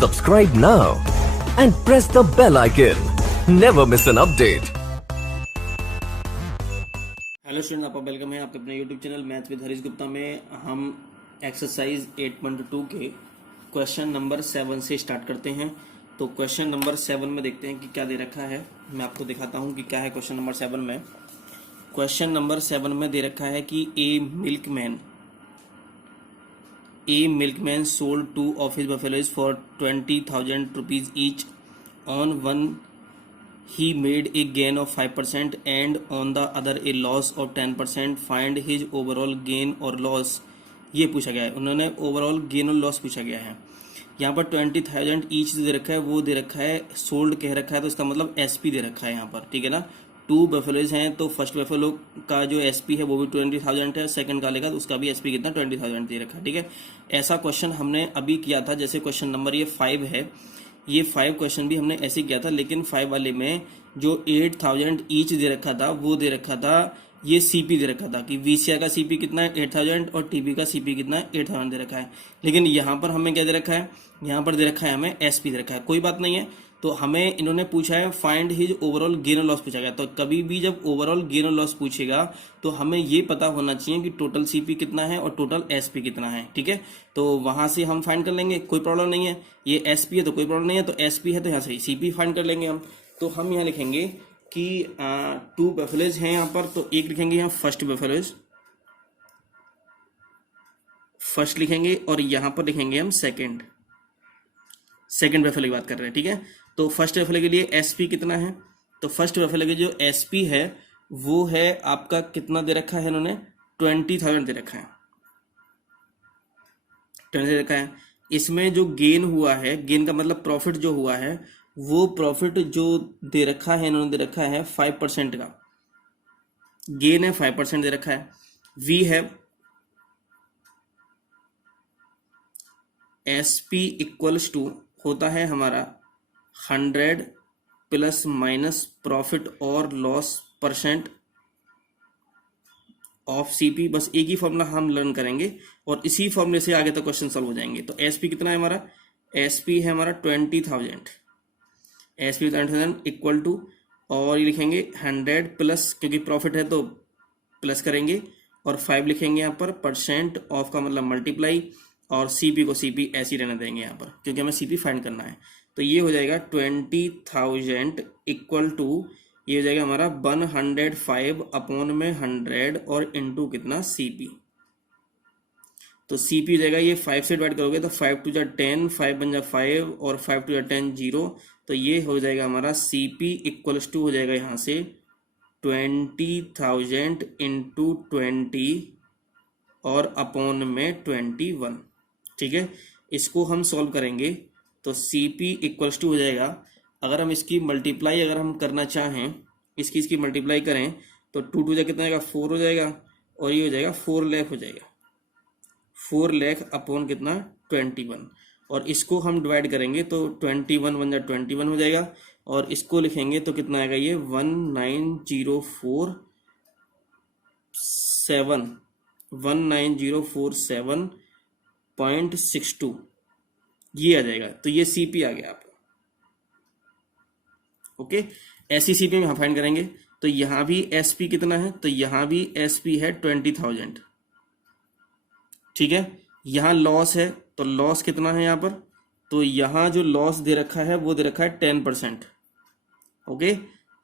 Subscribe now and press the bell icon. Never miss an update. Hello student, आपका welcome है आपके अपने YouTube channel maths with Harish Gupta में। हम एक्सरसाइज 8.2 के क्वेश्चन नंबर 7 से स्टार्ट करते हैं। तो क्वेश्चन नंबर 7 में देखते हैं कि क्या दे रखा है। मैं आपको दिखाता हूं कि क्या है क्वेश्चन नंबर 7 में। क्वेश्चन नंबर 7 में दे रखा है कि ए milkman sold 2 of his buffaloes for 20,000 rupees each. On one he made a gain of 5% and on the other a loss of 10%. Find his overall gain or loss. ये पूछा गया है, उन्होंने ओवरऑल गेन और लॉस पूछा गया है। यहाँ पर 20,000 ईच दे रखा है, वो दे रखा है सोल्ड कह रखा है, तो इसका मतलब एसपी दे रखा है यहाँ पर, ठीक है ना। 2 बफेलोज हैं तो फर्स्ट बफेलो का जो एसपी है वो भी 20,000 है, सेकंड का लेगा तो उसका भी एसपी कितना 20,000 दे रखा है, ठीक है। ऐसा क्वेश्चन हमने अभी किया था, जैसे क्वेश्चन नंबर ये 5 है, ये 5 क्वेश्चन भी हमने ऐसे किया था, लेकिन 5 वाले में जो 8,000 ईच दे रखा था वो दे रखा था, ये सीपी दे रखा था कि वीसीआर का सीपी कितना है 8,000 और टीबी का सीपी कितना है 8,000 दे रखा है। लेकिन यहाँ पर हमें क्या दे रखा है, यहाँ पर दे रखा है हमें एसपी दे रखा है। कोई बात नहीं है, तो हमें इन्होंने पूछा है फाइंड हिज ओवरऑल गेन और लॉस पूछा गया। तो कभी भी जब ओवरऑल गेन और लॉस पूछेगा तो हमें ये पता होना चाहिए कि टोटल सीपी कितना है और टोटल एसपी कितना है, ठीक है। तो वहां से हम फाइंड कर लेंगे, कोई प्रॉब्लम नहीं है। ये एसपी है तो कोई प्रॉब्लम नहीं है, तो एसपी है तो यहाँ से सीपी फाइंड कर लेंगे हम। तो हम यहाँ लिखेंगे कि 2 बफेलोज हैं यहाँ पर, तो एक लिखेंगे यहाँ फर्स्ट बफेलोज, फर्स्ट लिखेंगे, और यहाँ पर लिखेंगे हम सेकंड बफेलो की बात कर रहे हैं, ठीक है। तो फर्स्ट बफेलो के लिए एसपी कितना है, तो फर्स्ट बफेलो के जो एसपी है वो है आपका कितना दे रखा है, इन्होंने 20,000 दे रखा है, 20 दे रखा है। इसमें जो गेन हुआ है, गेन का मतलब प्रॉफिट जो हुआ है, वो प्रॉफिट जो दे रखा है इन्होंने दे रखा है 5% का गेन है, 5% दे रखा है। वी है एसपी इक्वल्स टू होता है हमारा 100 प्लस माइनस प्रॉफिट और लॉस परसेंट ऑफ सीपी। बस एक ही फॉर्मूला हम लर्न करेंगे और इसी फॉर्मूले से आगे तक क्वेश्चन सॉल्व हो जाएंगे। तो एसपी कितना है हमारा, एसपी है हमारा 20,000, एसपी 20,000 इक्वल टू, और ये लिखेंगे 100 प्लस, क्योंकि प्रॉफिट है तो प्लस करेंगे, और 5 लिखेंगे यहाँ पर, परसेंट ऑफ का मतलब मल्टीप्लाई, और सीपी को सीपी ऐसे ही रहने देंगे यहाँ पर, क्योंकि हमें सीपी फाइंड करना है। तो ये हो जाएगा 20,000 इक्वल टू, ये हो जाएगा हमारा 105 अपॉन में 100 और इनटू कितना सीपी। तो सीपी हो जाएगा, ये 5 से डिवाइड करोगे तो 5 टू जा 10, 5 बन जा 5 और 5 टू जा 10 0। तो ये हो जाएगा हमारा सीपी इक्वल्स टू हो जाएगा यहाँ से 20,000 इंटू 20 और अपॉन में 21, ठीक है। इसको हम सॉल्व करेंगे तो सीपी इक्वल्स टू हो जाएगा, अगर हम इसकी मल्टीप्लाई अगर हम करना चाहें, इसकी मल्टीप्लाई करें तो 2 टू जा कितना आएगा 4 हो जाएगा, और ये हो जाएगा 4 लाख हो जाएगा, 4 लाख अपॉन कितना 21, और इसको हम डिवाइड करेंगे तो 21 बन जा 21 हो जाएगा, और इसको लिखेंगे तो कितना आएगा ये 19047.62 ये आ जाएगा। तो ये सीपी आ गया आपका, ओके। ऐसी सीपी में हम फाइंड करेंगे। तो यहां भी एसपी कितना है, तो यहां भी एसपी है 20,000, ठीक है। यहां लॉस है तो लॉस कितना है यहां पर, तो यहां जो लॉस दे रखा है वो दे रखा है 10%, ओके।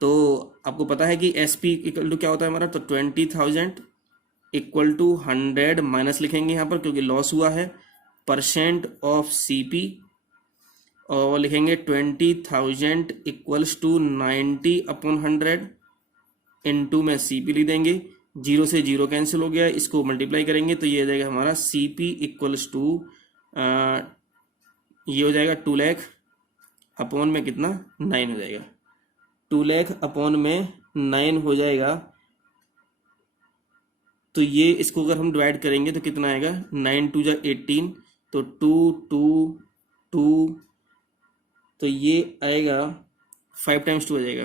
तो आपको पता है कि एसपी इक्वल टू क्या होता है हमारा, तो 20,000 इक्वल टू 100 माइनस लिखेंगे यहाँ पर क्योंकि लॉस हुआ है, परसेंट ऑफ सीपी, और लिखेंगे 20,000 इक्वल्स टू 90 अपॉन 100 इनटू में सीपी लिख देंगे, 0 से 0 कैंसिल हो गया, इसको मल्टीप्लाई करेंगे तो ये हो जाएगा हमारा सीपी इक्वल्स टू, ये हो जाएगा 2 लाख अपॉन में कितना 9 हो जाएगा, 2 लाख अपॉन में 9 हो जाएगा। तो ये इसको अगर हम डिवाइड करेंगे तो कितना आएगा, 9 टू जा 18, तो 2 2 2, तो ये आएगा 5 टाइम्स 2 हो जाएगा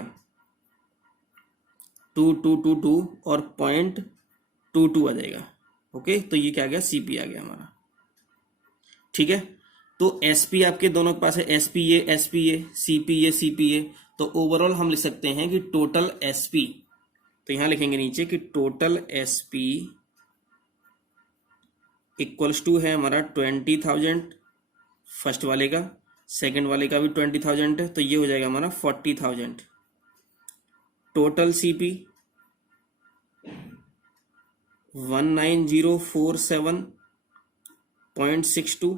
2 2 2 2 और 0.22 आ जाएगा, ओके। तो ये क्या आ गया, सीपी आ गया हमारा, ठीक है। तो एसपी आपके दोनों के पास है, एसपीए, सीपीए, तो ओवरऑल हम लिख सकते हैं कि टोटल एसपी, तो यहां लिखेंगे नीचे कि टोटल एसपी इक्वल्स टू है हमारा 20,000 फर्स्ट वाले का, सेकंड वाले का भी 20,000 है, तो ये हो जाएगा हमारा 40,000। टोटल सीपी 19047.62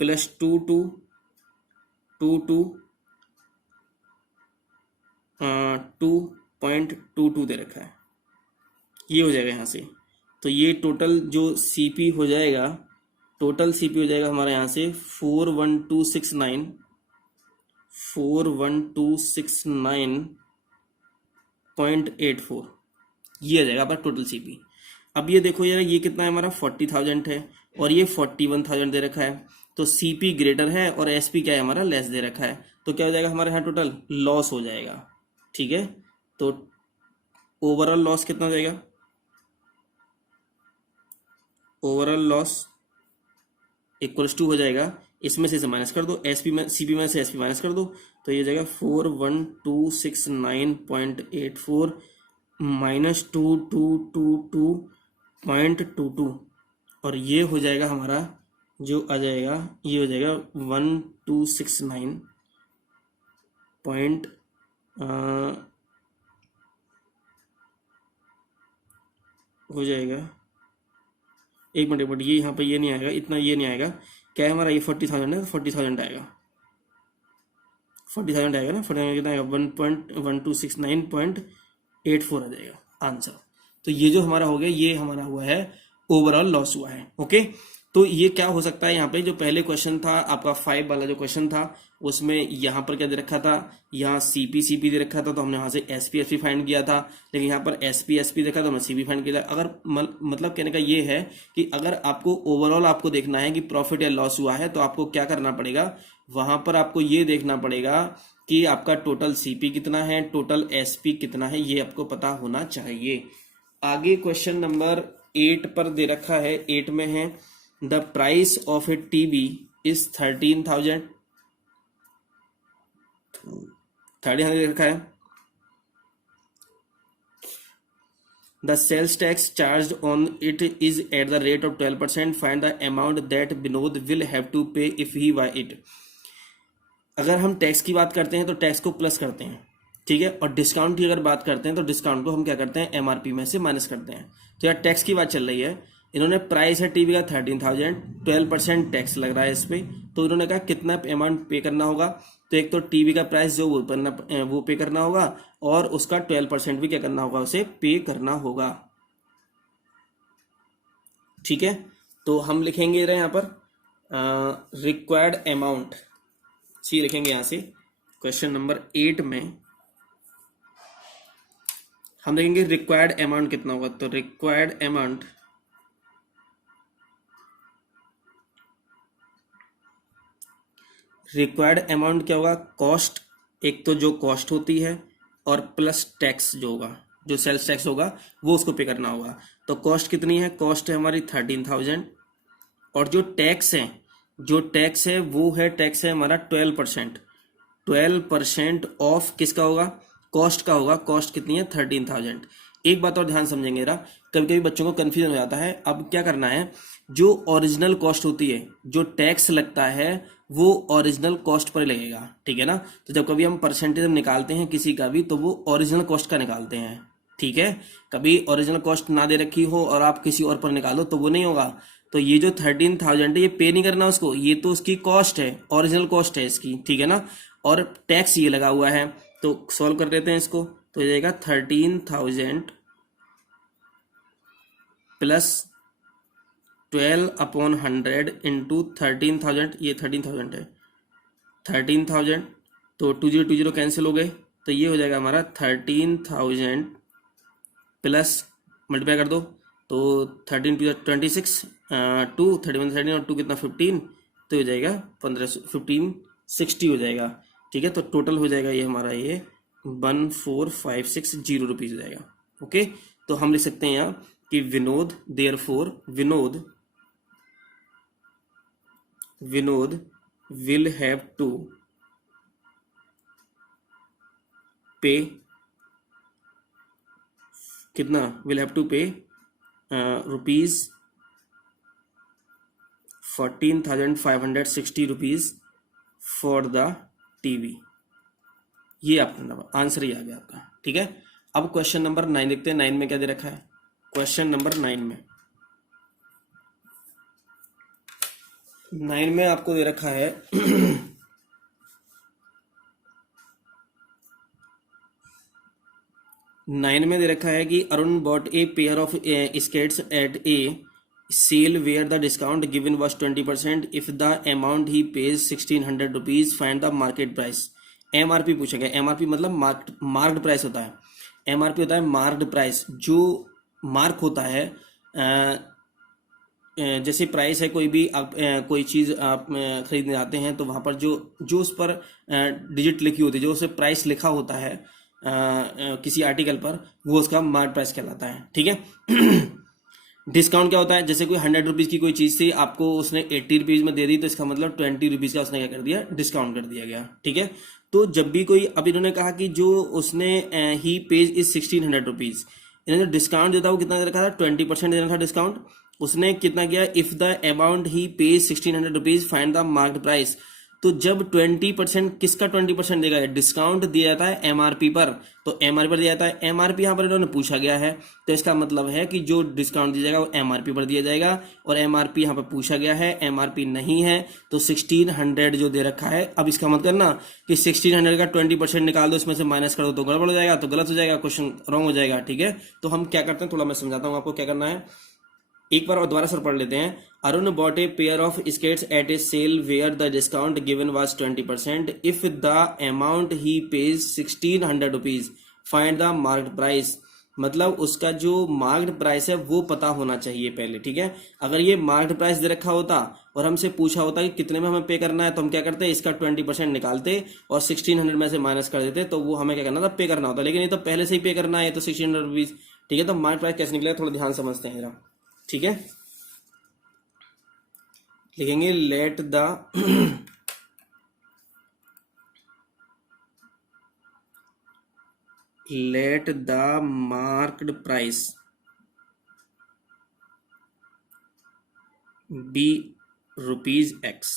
प्लस 2.22 दे रखा है, ये हो जाएगा यहाँ से। तो ये टोटल जो सीपी हो जाएगा, टोटल सीपी हो जाएगा हमारे यहाँ से 41269.84, ये आ जाएगा आपका टोटल सीपी। अब ये देखो यार, ये कितना है हमारा 40,000 है और ये 41,000 दे रखा है, तो सीपी ग्रेटर है और एसपी क्या है हमारा लेस दे रखा है, तो क्या हो जाएगा हमारे यहाँ टोटल लॉस हो जाएगा। ठीक है, तो ओवरऑल लॉस कितना हो जाएगा, ओवरऑल लॉस इक्वल्स टू हो जाएगा, इसमें से माइनस कर दो, एसपी में सीपी में से एसपी माइनस कर दो, तो ये हो जाएगा 41269.84 माइनस 2222.22, और ये हो जाएगा हमारा जो आ जाएगा, ये हो जाएगा 1269 पॉइंट हो जाएगा, एक मिनट ये यहाँ पे ये नहीं आएगा, इतना ये नहीं आएगा, क्या है हमारा ये 40,000 है, तो 40,000 आएगा, 40,000 आएगा ना, 40,000 कितना आएगा 1.1269.84 आ जाएगा आंसर। तो ये जो हमारा हो गया, ये हमारा हुआ है ओवरऑल लॉस हुआ है। ओके, तो ये क्या हो सकता है, यहाँ पे जो पहले क्वेश्चन था आपका 5 वाला जो क्वेश्चन था, उसमें यहाँ पर क्या दे रखा था, यहाँ सीपी दे रखा था, तो हमने वहां से एसपी फाइंड किया था, लेकिन यहाँ पर एसपी देखा तो हमने सीपी फाइंड किया। अगर मतलब कहने का ये है कि अगर आपको ओवरऑल आपको देखना है कि प्रॉफिट या लॉस हुआ है, तो आपको क्या करना पड़ेगा, वहां पर आपको ये देखना पड़ेगा कि आपका टोटल सीपी कितना है, टोटल एसपी कितना है, ये आपको पता होना चाहिए। आगे क्वेश्चन नंबर 8 पर दे रखा है, 8 में है the price of a TV is 13,000 दे रखा है, the sales tax charge on it is at the rate of 12%, find the amount that Vinod will have to pay if he buy it. अगर हम टैक्स की बात करते हैं तो टैक्स को प्लस करते हैं, ठीक है, और डिस्काउंट की अगर बात करते हैं तो डिस्काउंट को हम क्या करते हैं, एमआरपी में से माइनस करते हैं। तो यार टैक्स की बात चल रही है, इन्होंने प्राइस है टीवी का 13,000, 12% टैक्स लग रहा है इस पे, तो इन्होंने कहा कितना अमाउंट पे करना होगा, तो एक तो टीवी का प्राइस जो वो पे करना होगा, और उसका 12% भी क्या करना होगा, उसे पे करना होगा। ठीक है, तो हम लिखेंगे यहाँ पर रिक्वायर्ड अमाउंट, सी लिखेंगे यहां से क्वेश्चन नंबर 8 में हम देखेंगे रिक्वायर्ड अमाउंट कितना होगा, तो रिक्वायर्ड अमाउंट क्या होगा, कॉस्ट, एक तो जो कॉस्ट होती है और प्लस टैक्स जो होगा, जो सेल्स टैक्स होगा वो उसको पे करना होगा। तो कॉस्ट कितनी है, कॉस्ट है हमारी 13,000, और जो टैक्स है वो है टैक्स है हमारा 12% ऑफ किसका होगा, कॉस्ट का होगा। कॉस्ट कितनी है 13,000। एक बात और ध्यान समझेंगे जरा, कभी कभी बच्चों को कंफ्यूजन हो जाता है। अब क्या करना है, जो ओरिजिनल कॉस्ट होती है, जो टैक्स लगता है वो ओरिजिनल कॉस्ट पर लगेगा, ठीक है ना। तो जब कभी हम परसेंटेज निकालते हैं किसी का भी, तो वो ओरिजिनल कॉस्ट का निकालते हैं, ठीक है। कभी ओरिजिनल कॉस्ट ना दे रखी हो और आप किसी और पर निकालो तो वो नहीं होगा। तो ये जो 13,000 है ये पे नहीं करना उसको, ये तो उसकी कॉस्ट है, ओरिजिनल कॉस्ट है इसकी, ठीक है ना। और टैक्स ये लगा हुआ है, तो सॉल्व कर देते हैं इसको, तो जाएगा 13,000 प्लस 12/100 इंटू 13,000, ये 13,000 है, 13,000 तो 20 कैंसिल हो गए, तो ये हो जाएगा हमारा 13,000 प्लस मल्टीप्लाई कर दो, तो 13 2 26, 2 31 13 और 2 कितना 15, तो हो जाएगा 1560 हो जाएगा, ठीक है। तो टोटल हो जाएगा ये हमारा ये 14,560 रुपीज हो जाएगा। ओके, तो हम लिख सकते हैं यहाँ कि Vinod, therefore Vinod Vinod will have to pay कितना, will have to pay rupees 14,560 rupees for the TV. ये आपका आंसर ही आ गया आपका। ठीक है, अब क्वेश्चन नंबर 9 देखते हैं। 9 में क्या दे रखा है? क्वेश्चन नंबर 9 में आपको दे रखा है 9 में दे रखा है कि Arun bought a pair of skates at a sale where the discount given was 20%। If the amount he pays 1600 rupees, find the market price. MRP पूछा गया। एमआरपी मतलब मार्क्ड प्राइस होता है। एमआरपी होता है मार्क्ड प्राइस, जो मार्क होता है जैसे प्राइस है, कोई भी आप कोई चीज़ आप खरीदने जाते हैं तो वहाँ पर जो उस पर डिजिट लिखी होती है, जो उस पर प्राइस लिखा होता है किसी आर्टिकल पर, वो उसका मार्क प्राइस कहलाता है। ठीक है। डिस्काउंट क्या होता है? जैसे कोई 100 रुपीज़ की कोई चीज़ थी, आपको उसने 80 रुपीज़ में दे दी, तो इसका मतलब 20 रुपीज़ का उसने क्या कर दिया? डिस्काउंट कर दिया गया। ठीक है, तो जब भी कोई, अब इन्होंने कहा कि जो उसने ही पेज इज 1600 रुपीज़, इन्होंने डिस्काउंट जो था वो कितना दे रखा था? 20% देना था डिस्काउंट। उसने कितना किया? If the amount he pays 1600 rupees, find the marked price. तो जब 20%, किसका 20% देगा? डिस्काउंट दिया जाता है एमआरपी पर, तो एमआरपी पर दिया जाता है। एमआरपी यहाँ पर इन्होंने पूछा गया है, तो इसका मतलब है कि जो डिस्काउंट दिया जाएगा वो एमआरपी पर दिया जाएगा, और एमआरपी यहाँ पर पूछा गया है, एमआरपी नहीं है, तो 1600 जो दे रखा है। अब इसका मत करना कि 1600 का 20% निकाल दो, इसमें से माइनस कर दो तो गड़बड़ हो जाएगा, तो गलत हो जाएगा, क्वेश्चन रॉन्ग हो जाएगा। ठीक है, तो हम क्या करते हैं, थोड़ा मैं समझाता हूँ आपको क्या करना है। एक बार और दोबारा सर पढ़ लेते हैं। Arun bought a pair of skates at a sale where the discount given was 20%। If the amount he pays 1600 rupees, find the marked price. मतलब उसका जो मार्क्ड प्राइस है वो पता होना चाहिए पहले। ठीक है, अगर ये मार्क्ड प्राइस दे रखा होता और हमसे पूछा होता कि कितने में हमें पे करना है, तो हम क्या करते हैं, इसका 20% निकालते और 1600 में से माइनस कर देते, तो वो हमें क्या करना था? पे करना होता। लेकिन ये तो पहले से ही पे करना है, तो 1600 रुपीज। ठीक है, तो मार्क्ड प्राइस कैसे निकलेगा, थोड़ा ध्यान समझते हैं जरा। ठीक है, लिखेंगे let the let the marked price be rupees X.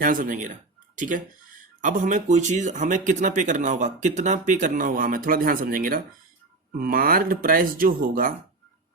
ध्यान समझेंगे ना। ठीक है, अब हमें कोई चीज, हमें कितना पे करना होगा, कितना पे करना होगा हमें, थोड़ा ध्यान समझेंगे ना। मार्क्ड प्राइस जो होगा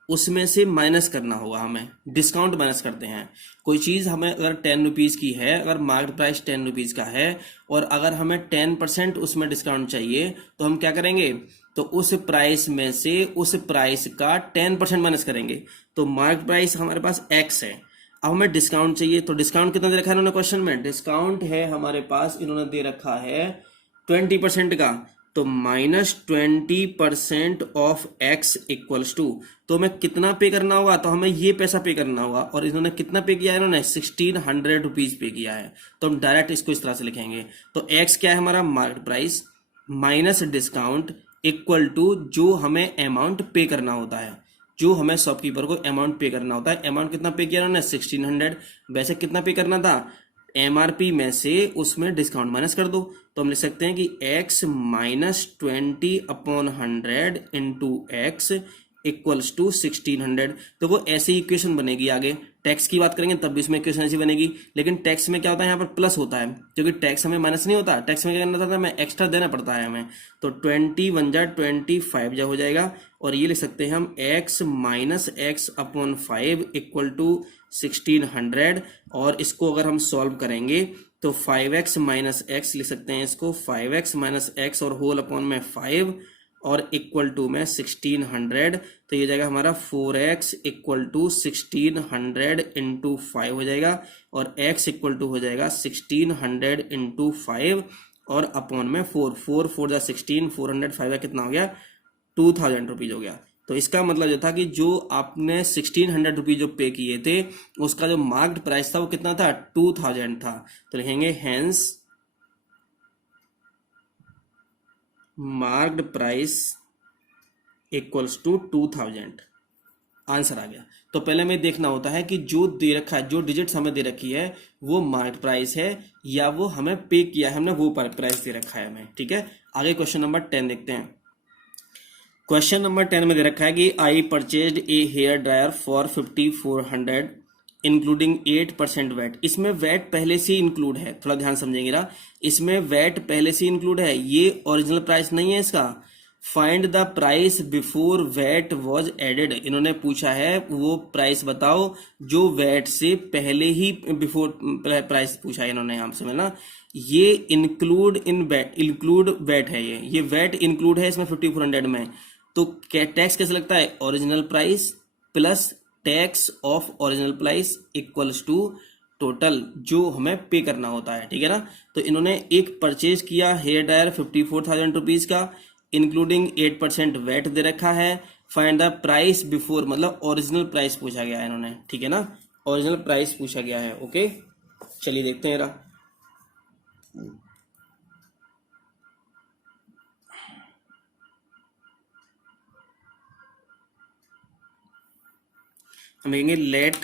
उसमें से माइनस करना होगा हमें, डिस्काउंट माइनस करते हैं। कोई चीज़ हमें अगर 10 रुपीज़ की है, अगर मार्केट प्राइस 10 रुपीज़ का है, और अगर हमें 10% उसमें डिस्काउंट चाहिए, तो हम क्या करेंगे? तो उस प्राइस में से उस प्राइस का 10% माइनस करेंगे। तो मार्केट प्राइस हमारे पास x है, अब हमें डिस्काउंट चाहिए, तो डिस्काउंट कितना दे रखा है इन्होंने क्वेश्चन में? डिस्काउंट है हमारे पास, इन्होंने दे रखा है 20% का, तो -20% ऑफ x इक्वल्स टू, तो हमें कितना पे करना होगा? तो हमें ये पैसा पे करना होगा, और इन्होंने कितना पे किया है? इन्होंने 1600 रुपीज पे किया है, तो हम डायरेक्ट इसको इस तरह से लिखेंगे। तो x क्या है हमारा? Market price minus discount equal to जो हमें अमाउंट पे करना होता है, जो हमें शॉपकीपर को अमाउंट पे करना होता है। अमाउंट कितना पे किया उन्होंने? 1600। वैसे कितना पे करना था? एमआरपी में से उसमें डिस्काउंट माइनस कर दो, तो हम लिख सकते हैं कि x minus 20/100 into X equals to 1600। तो वो ऐसे ही इक्वेशन बनेगी। आगे टैक्स की बात करेंगे तब भी इसमें इक्वेशन ऐसी बनेगी, लेकिन टैक्स में क्या होता है, यहाँ पर प्लस होता है, क्योंकि टैक्स हमें माइनस नहीं होता, टैक्स में क्या करना था, हमें एक्स्ट्रा देना पड़ता है हमें। तो 21 जा 25 जा हो जाएगा, और ये लिख सकते हैं हम x minus X upon 5 equal to 1600। और इसको अगर हम सॉल्व करेंगे तो 5x माइनस एक्स लिख सकते हैं इसको, 5x माइनस एक्स और होल अपॉन में 5 और इक्वल टू में 1600। तो ये जाएगा हमारा 4x इक्वल टू 1600 इंटू 5 हो जाएगा, और x इक्वल टू हो जाएगा 1600 इंटू 5 और अपॉन में 4 4 जा 16, 405 का कितना हो गया? 2000 रुपीज हो गया। तो इसका मतलब ये था कि जो आपने 1600 रुपीज जो पे किए थे, उसका जो मार्क्ड प्राइस था वो कितना था? 2000 था। तो लिखेंगे hence marked price equals to 2000। Answer आ गया। तो पहले हमें देखना होता है कि जो दे रखा है, जो डिजिट्स हमें दे रखी है वो मार्केट प्राइस है या वो हमें पे किया है हमने, वो प्राइस दे रखा है हमें। ठीक है, आगे क्वेश्चन नंबर 10 देखते हैं। क्वेश्चन नंबर 10 में दे रखा है कि I purchased a hair dryer for 5400 including 8% VAT. इसमें वैट पहले से इंक्लूड है, थोड़ा ध्यान समझेंगे ना, इसमें वैट पहले से इंक्लूड है, ये ओरिजिनल प्राइस नहीं है इसका। Find the price before VAT was added, इन्होंने पूछा है वो प्राइस बताओ जो वैट से पहले ही, बिफोर प्राइस पूछा है इन्होंने यहाँ से, ना ये include in VAT, include VAT है, ये वैट इंक्लूड है इसमें 5400 में। तो टैक्स कैसे लगता है, original price plus tax of original price equals to total जो हमें पे करना होता है। ठीक है ना, तो इन्होंने एक परचेज किया हेयर ड्रायर 54,000 रुपीज का, इंक्लूडिंग 8% वैट दे रखा है। फाइंड द प्राइस बिफोर, मतलब ओरिजिनल प्राइस पूछा गया है इन्होंने। ठीक है ना, ओरिजिनल प्राइस पूछा गया है। ओके, चलिए देखते हैं जरा। हम लिखेंगे let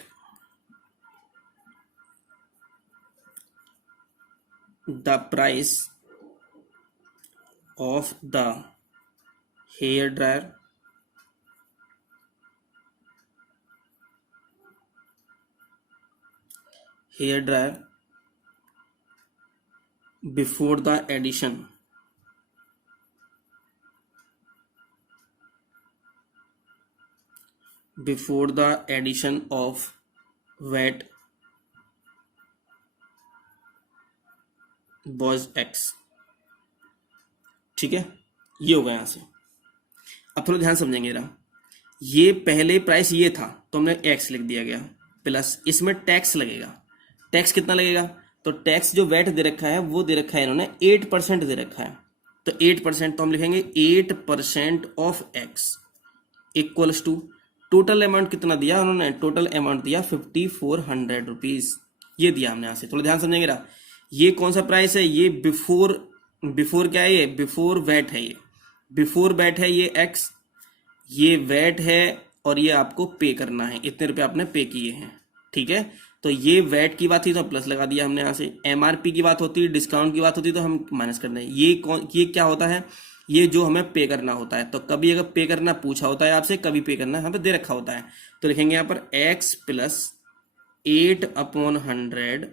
the price of the hair dryer before the addition of VAT was X। ठीक है, ये होगा यहां से। अब थोड़ा ध्यान समझेंगे जरा, ये पहले प्राइस ये था तो हमने X लिख दिया गया, प्लस इसमें टैक्स लगेगा। टैक्स कितना लगेगा, तो टैक्स जो वैट दे रखा है वो दे रखा है इन्होंने 8% दे रखा है, तो 8%, तो हम लिखेंगे 8% of X equals to total amount कितना दिया उन्होंने, टोटल अमाउंट दिया 5400 रुपीज, ये दिया हमने यहां से। थोड़ा ध्यान समझेंगे ना, ये कौन सा प्राइस है, ये बिफोर क्या है, ये बिफोर वैट है, ये बिफोर वैट है, ये X, ये वैट है और ये आपको पे करना है, इतने रुपए आपने पे किए हैं। ठीक है, तो ये वैट की बात थी तो प्लस लगा दिया हमने यहां से, MRP की बात होती, डिस्काउंट की बात होती तो हम माइनस कर दें। ये क्या होता है, ये जो हमें पे करना होता है। तो कभी अगर पे करना पूछा होता है आपसे, कभी पे करना यहाँ पे दे रखा होता है, तो लिखेंगे यहाँ पर X plus 8/100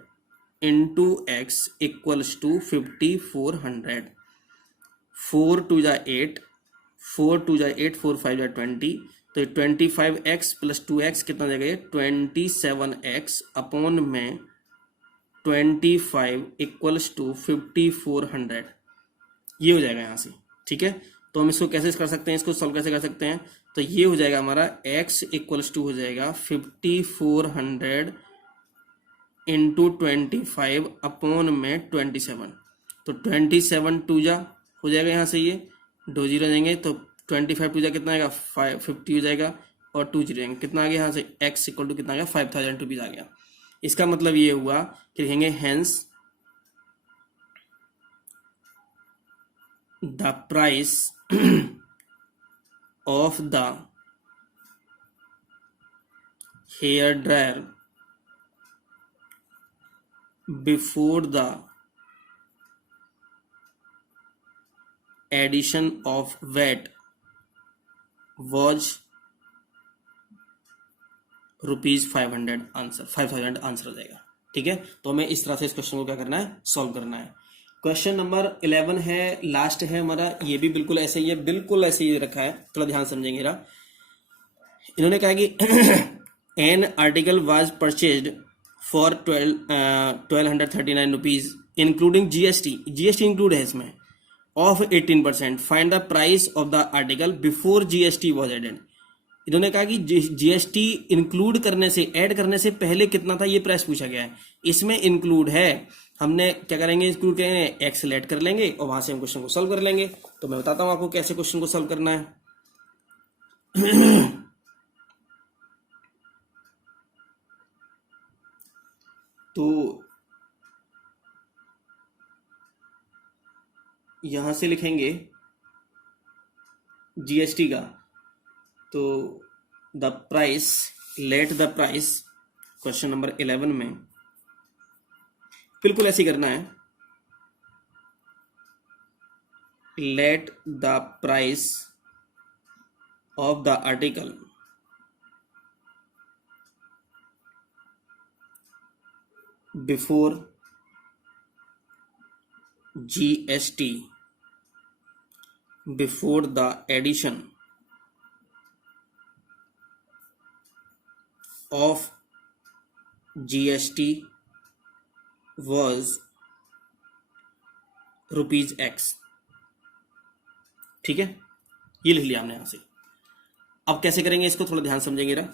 into X equals to 5400। 4 2 जा 8, 4 2 जा 8, 4 5 जा 20, तो 25x प्लस 2x कितना जाएगा, 27x अपॉन में 25 इक्वल्स टू 5400, ये हो जाएगा यहाँ से। ठीक है, तो हम इसको कैसे कर सकते हैं, इसको सॉल्व कैसे कर सकते हैं, तो ये हो जाएगा हमारा x इक्वल्स टू हो जाएगा 5400 इंटू 25 अपॉन में 27, तो 27 टू जा हो जाएगा यहाँ से, ये 2 जीरो जाएंगे, तो 25 टू जा कितना आएगा 50 हो जाएगा, और 2 जीरो जाएंगे, कितना आ गया यहाँ से, x इक्वल टू कितना आ गया 5000 रुपीज आ गया। इसका मतलब ये हुआ कि लिखेंगे hence the price of the hair dryer before the addition of VAT was ₹500, answer 5000 answer हो जाएगा। ठीक है, तो हमें इस तरह से इस क्वेश्चन को क्या करना है, सॉल्व करना है। क्वेश्चन नंबर 11 है, लास्ट है हमारा, ये भी बिल्कुल ऐसे ही है, बिल्कुल ऐसे ही रखा है, थोड़ा ध्यान समझेंगे जरा। इन्होंने कहा कि an article was purchased for 1239 rupees including GST include है इसमें, of 18%। Find the price of the article before GST was added. इन्होंने कहा कि जीएसटी इंक्लूड करने से, ऐड करने से पहले कितना था, ये प्राइस पूछा गया है, इसमें इंक्लूड है। हमने क्या करेंगे, इंक्लूड करेंगे, एक्स सेलेक्ट कर लेंगे और वहां से हम क्वेश्चन को सॉल्व कर लेंगे। तो मैं बताता हूं आपको कैसे क्वेश्चन को सॉल्व करना है। तो यहां से लिखेंगे जीएसटी का, तो the price, late the price, question number 11 में बिल्कुल ऐसे ही करना है, late the price of the article before GST, before the addition of GST was ₹X। ठीक है, ये लिख लिया हमने यहां से। अब कैसे करेंगे इसको, थोड़ा ध्यान समझेंगे ना।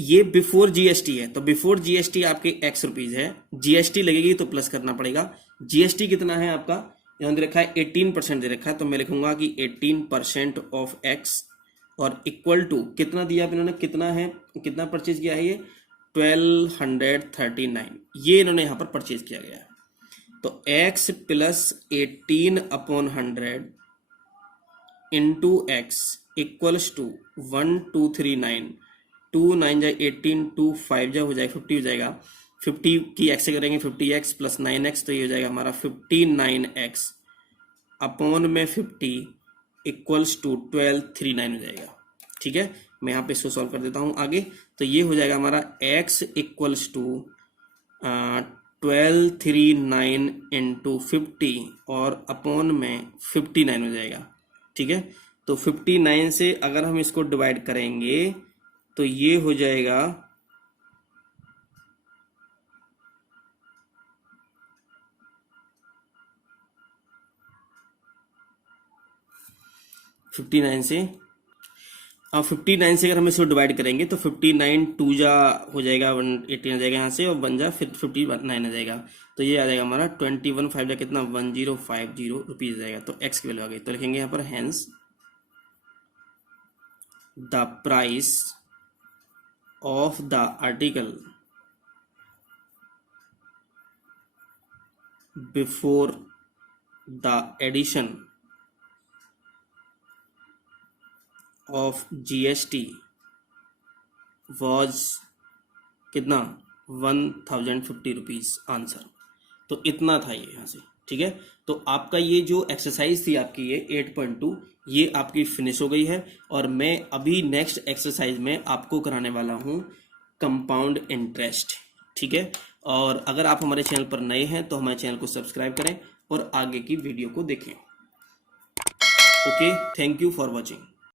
ये बिफोर GST है, तो बिफोर GST आपके X रुपीज है, GST लगेगी तो प्लस करना पड़ेगा। GST कितना है आपका, यहाँ दे रखा है 18% दे रखा है, तो मैं लिखूंगा कि 18% ऑफ X और इक्वल टू कितना दिया आप इन्होंने, कितना है, कितना परचेज किया है ये 1239, ये इन्होंने यहाँ पर परचेज किया गया है। तो X plus 18/100 into X equals to 1239, 2 9 जाए 18, 2 5 जा हो जाए 50 हो जाएगा। 50 की X से करेंगे 50X प्लस 9X, तो ये हो जाएगा हमारा 59X अपॉन में 50 इक्वल्स टू 1239 हो जाएगा। ठीक है, मैं यहाँ पे इसको सॉल्व कर देता हूँ आगे। तो ये हो जाएगा हमारा X इक्वल्स टू 1239 इंटू 50 और अपॉन में 59 हो जाएगा। ठीक है, तो 59 से अगर हम इसको डिवाइड करेंगे तो ये हो जाएगा 59 से, अब 59 से अगर हम इसको डिवाइड करेंगे तो 59 2 जा हो जाएगा 118 आ जाएगा यहाँ से, और 1 जा फिर 59 आ जाएगा। तो ये आ जाएगा हमारा 21 5 जा कितना 1050 रुपीज आएगा। तो X की वैल्यू आ गई, तो लिखेंगे यहाँ पर hence the price of the article before the addition of GST was कितना 1050 रुपीज आंसर। तो इतना था ये यहाँ से। ठीक है, तो आपका ये जो एक्सरसाइज थी आपकी ये 8.2 ये आपकी फिनिश हो गई है, और मैं अभी नेक्स्ट एक्सरसाइज में आपको कराने वाला हूँ कंपाउंड इंटरेस्ट। ठीक है, और अगर आप हमारे चैनल पर नए हैं तो हमारे चैनल को सब्सक्राइब करें और आगे की वीडियो को देखें। Okay, thank you for watching.